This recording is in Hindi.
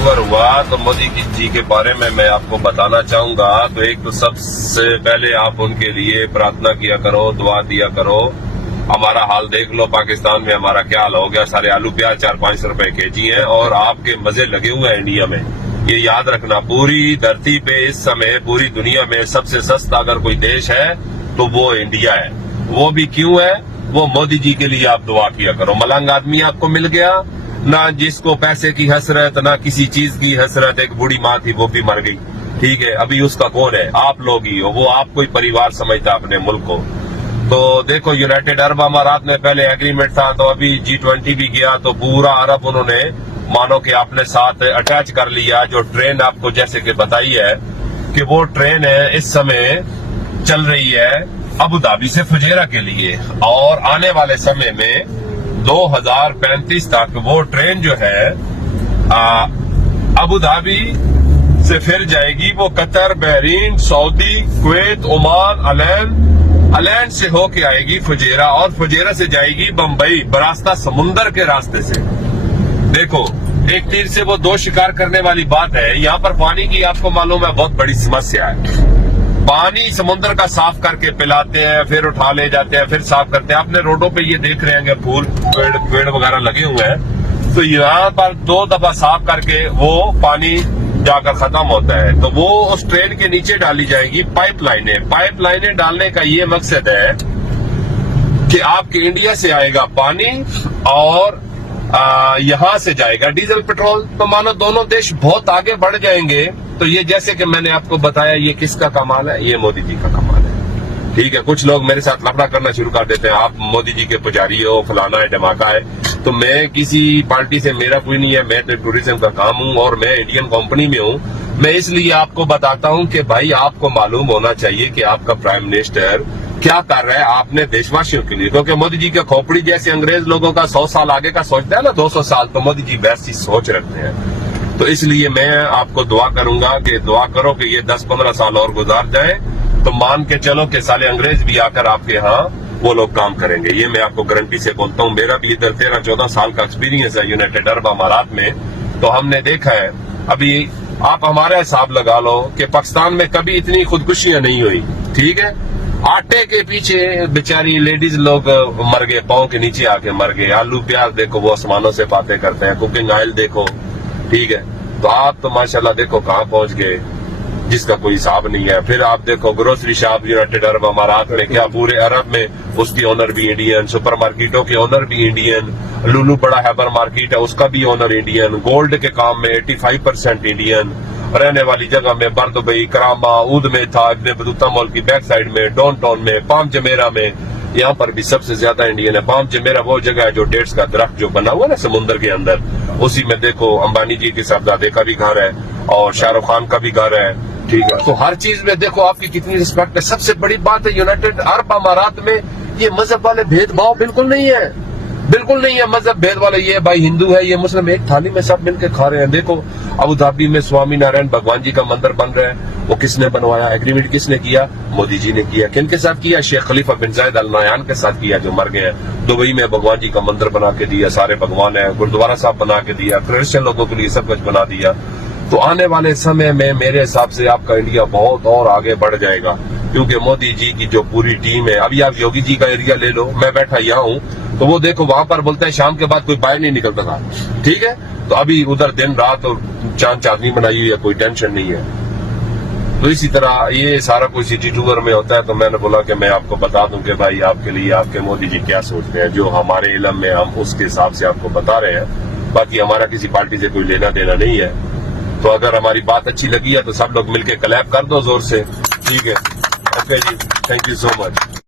टूर हुआ तो मोदी जी के बारे में मैं आपको बताना चाहूंगा। तो एक तो सबसे पहले आप उनके लिए प्रार्थना किया करो, दुआ दिया करो। हमारा हाल देख लो, पाकिस्तान में हमारा क्या हाल हो गया। सारे आलू प्याज 4-5 रुपए केजी हैं और आपके मजे लगे हुए हैं इंडिया में। ये याद रखना, पूरी धरती पे इस समय पूरी दुनिया में सबसे सस्ता अगर कोई देश है तो वो इंडिया है। वो भी क्यों है? वो मोदी जी के लिए आप दुआ किया करो। मलंग आदमी आपको मिल गया ना, जिसको पैसे की हसरत ना किसी चीज की हसरत। एक बूढ़ी माँ थी, वो भी मर गई, ठीक है। अभी उसका कौन है? आप लोग ही हो। वो आपको ही परिवार समझता अपने मुल्क को। तो देखो, यूनाइटेड अरब अमारात में पहले एग्रीमेंट था, तो अभी G20 भी गया तो पूरा अरब उन्होंने मानो कि अपने साथ अटैच कर लिया। जो ट्रेन आपको जैसे कि बताई है कि वो ट्रेन है इस समय चल रही है अबू धाबी से फुजेरा के लिए, और आने वाले समय में 2035 तक वो ट्रेन जो है अबू धाबी से फिर जाएगी वो Qatar, Bahrain, Saudi, Kuwait, Oman, Al Ain से होके आएगी फुजेरा, और फुजेरा से जाएगी बम्बई बरास्ता समुंदर के रास्ते से। देखो, एक तीर से वो दो शिकार करने वाली बात है। यहाँ पर पानी की आपको मालूम है बहुत बड़ी समस्या है। पानी समुद्र का साफ करके पिलाते हैं, फिर उठा ले जाते हैं, फिर साफ करते हैं। अपने रोडों पे ये देख रहे हैं फूल पेड़ वगैरह लगे हुए हैं, तो यहाँ पर 2 दफा साफ करके वो पानी जाकर खत्म होता है। तो वो उस ट्रेन के नीचे डाली जाएगी पाइपलाइनें डालने का ये मकसद है कि आपके इंडिया से आएगा पानी और यहाँ से जाएगा डीजल पेट्रोल। तो मानो दोनों देश बहुत आगे बढ़ जाएंगे। तो ये जैसे कि मैंने आपको बताया, ये किसका कमाल है? ये मोदी जी का कमाल है, ठीक है। कुछ लोग मेरे साथ लफड़ा करना शुरू कर देते हैं, आप मोदी जी के पुजारी हो, फलाना है, धमाका है। तो मैं किसी पार्टी से, मेरा कोई नहीं है। मैं तो टूरिज्म का काम हूँ और मैं इंडियन कंपनी में हूँ। मैं इसलिए आपको बताता हूँ कि भाई आपको मालूम होना चाहिए कि आपका प्राइम मिनिस्टर क्या कर रहा है आपने देशवासियों के लिए। क्योंकि मोदी जी के खोपड़ी जैसे अंग्रेज लोगों का 100 साल आगे का सोचता है ना, 200 साल, तो मोदी जी वैसी सोच रखते हैं। तो इसलिए मैं आपको दुआ करूंगा कि दुआ करो कि ये 10-15 साल और गुजार जाए, तो मान के चलो कि साले अंग्रेज भी आकर आपके यहाँ वो लोग काम करेंगे। ये मैं आपको गारंटी से बोलता हूँ। मेरा भी इधर 13-14 साल का एक्सपीरियंस है यूनाइटेड अरब अमारात में। तो हमने देखा है, अभी आप हमारा हिसाब लगा लो कि पाकिस्तान में कभी इतनी खुदकुशियां नहीं हुई, ठीक है। आटे के पीछे बेचारी लेडीज लोग मर गए, पांव के नीचे आके मर गए। आलू प्याज देखो वो आसमानों से बातें करते हैं, कुकिंग ऑयल देखो, ठीक है। तो आप तो माशाल्लाह देखो कहाँ पहुंच गए, जिसका कोई हिसाब नहीं है। फिर आप देखो ग्रोसरी शॉप यूनाइटेड अरब अमारात में, क्या पूरे अरब में उसकी ओनर भी इंडियन, सुपरमार्केटों के ओनर भी इंडियन, लुलू बड़ा हाइपर मार्केट है उसका भी ओनर इंडियन, गोल्ड के काम में 85% इंडियन, रहने वाली जगह में बरदुबई, करामा, ऊद में था, इब्ने बतूता मॉल की बैक साइड में, डाउन टाउन में, पाम जमेरा में, यहाँ पर भी सबसे ज्यादा इंडियन है। पाम जमेरा वो जगह है जो डेट्स का दरख्त जो बना हुआ है ना समुद्र के अंदर, उसी में देखो अंबानी जी के साहबजादे का भी घर है और शाहरुख खान का भी घर है, ठीक है। तो हर चीज में देखो आपकी कितनी रिस्पेक्ट है। सबसे बड़ी बात है यूनाइटेड अरब अमारात में ये मजहब वाले भेदभाव बिल्कुल नहीं है, बिल्कुल नहीं है मजहब भेद वाले। ये भाई हिंदू है, ये मुस्लिम, एक थाली में सब मिलकर खा रहे हैं। देखो अबू धाबी में स्वामी नारायण भगवान जी का मंदिर बन रहा है, वो किसने बनवाया? एग्रीमेंट किसने किया? मोदी जी ने किया। किन के साथ किया? शेख खलीफा बिन जायद अल नहयान के साथ किया, जो मर गए हैं। दुबई में भगवान जी का मंदिर बना के दिया, सारे भगवान है, गुरुद्वारा साहब बना के दिया, क्रिश्चियन लोगों के लिए सब कुछ बना दिया। तो आने वाले समय में मेरे हिसाब से आपका इंडिया बहुत और आगे बढ़ जाएगा, क्योंकि मोदी जी की जो पूरी टीम है। अभी आप योगी जी का एरिया ले लो, मैं बैठा यहाँ हूँ, तो वो देखो वहां पर बोलते हैं शाम के बाद कोई बाहर नहीं निकलता था, ठीक है। तो अभी उधर दिन रात और चांद चांदनी बनाई हुई है, कोई टेंशन नहीं है। तो इसी तरह ये सारा कुछ सिटी टूर में होता है। तो मैंने बोला कि मैं आपको बता दूं कि भाई आपके लिए आपके मोदी जी क्या सोचते हैं, जो हमारे इल्म में हम उसके हिसाब से आपको बता रहे हैं। बाकी हमारा किसी पार्टी से कोई लेना देना नहीं है। तो अगर हमारी बात अच्छी लगी है तो सब लोग मिलके क्लैप कर दो जोर से, ठीक है। ओके जी, थैंक यू सो मच।